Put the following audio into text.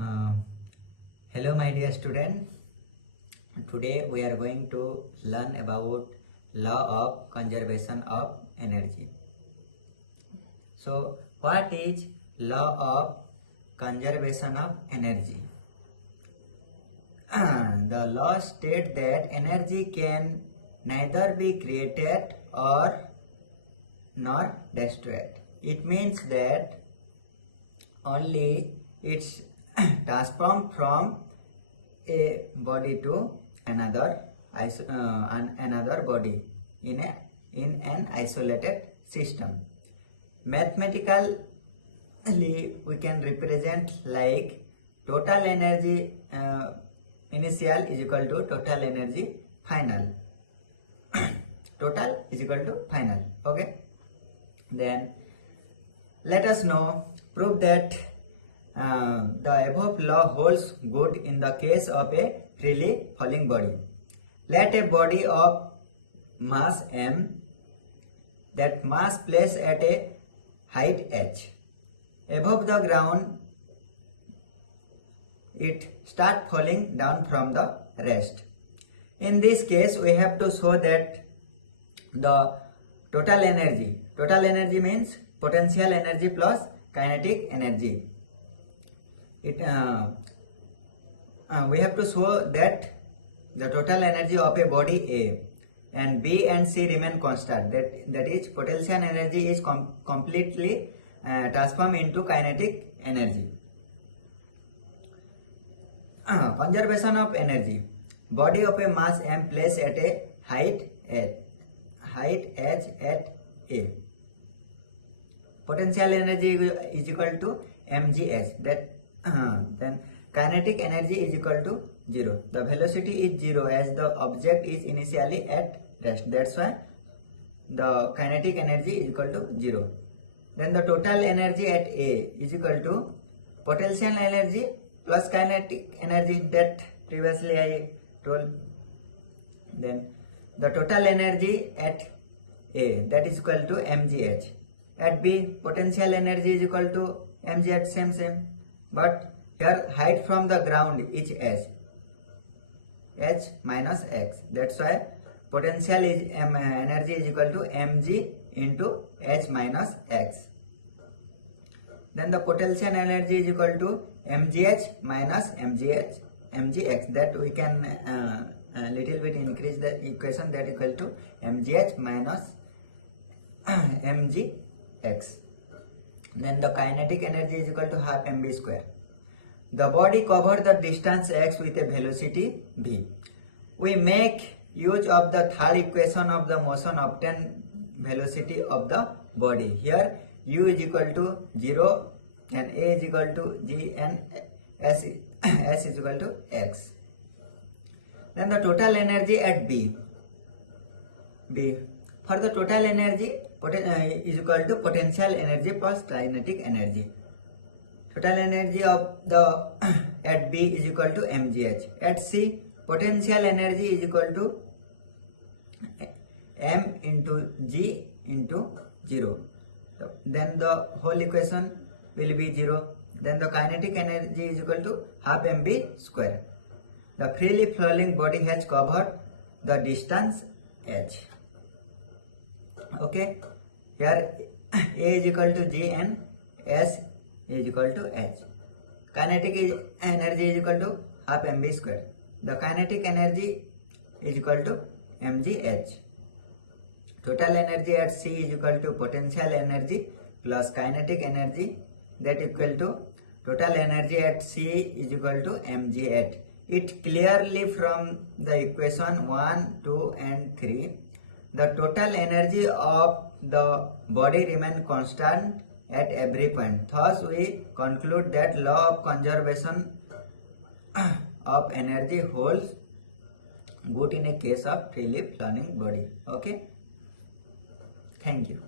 Uh, Hello my dear student. Today we are going to learn about law of conservation of energy. So what is law of conservation of energy? The law states that energy can neither be created or nor destroyed. It means that only it's transformed from a body to another another body in an isolated system. Mathematically, we can represent like total energy initial is equal to total energy final. Total is equal to final. Okay. Then let us now prove that the above law holds good in the case of a freely falling body. Let a body of mass m, that mass placed at a height h, above the ground, it start falling down from the rest. In this case, we have to show that the total energy means potential energy plus kinetic energy. We have to show that the total energy of a body A and B and C remain constant. That is, potential energy is completely transformed into kinetic energy. Conservation of energy. Body of a mass m placed at a height h at A. Potential energy is equal to mgh. Then kinetic energy is equal to 0. The velocity is 0 as the object is initially at rest. That's why the kinetic energy is equal to 0. Then the total energy at A is equal to potential energy plus kinetic energy that previously I told. Then the total energy at A, that is equal to mgh. At B, potential energy is equal to mgh, same. But here height from the ground is h minus x. That's why potential energy is equal to mg into h minus x. Then the potential energy is equal to mgh minus mgx. That we can little bit increase the equation, that equal to mgh minus mgx. Then the kinetic energy is equal to half mv square. The body covers the distance x with a velocity v. We make use of the third equation of the motion obtain velocity of the body. Here u is equal to 0 and a is equal to g and s is equal to x. Then the total energy at B. For the total energy is equal to potential energy plus kinetic energy. Total energy of the at B is equal to mgh. At C, potential energy is equal to m into g into 0. Then the whole equation will be 0. Then the kinetic energy is equal to half mv square. The freely flowing body has covered the distance h. Okay, here A is equal to g and s is equal to h. Kinetic energy is equal to half mv square. The kinetic energy is equal to mgh. Total energy at C is equal to potential energy plus kinetic energy, that equal to total energy at C is equal to mgh. It clearly from the equation 1, 2 and 3, the total energy of the body remain constant at every point. Thus, we conclude that law of conservation of energy holds good in a case of freely flowing body. Okay. Thank you.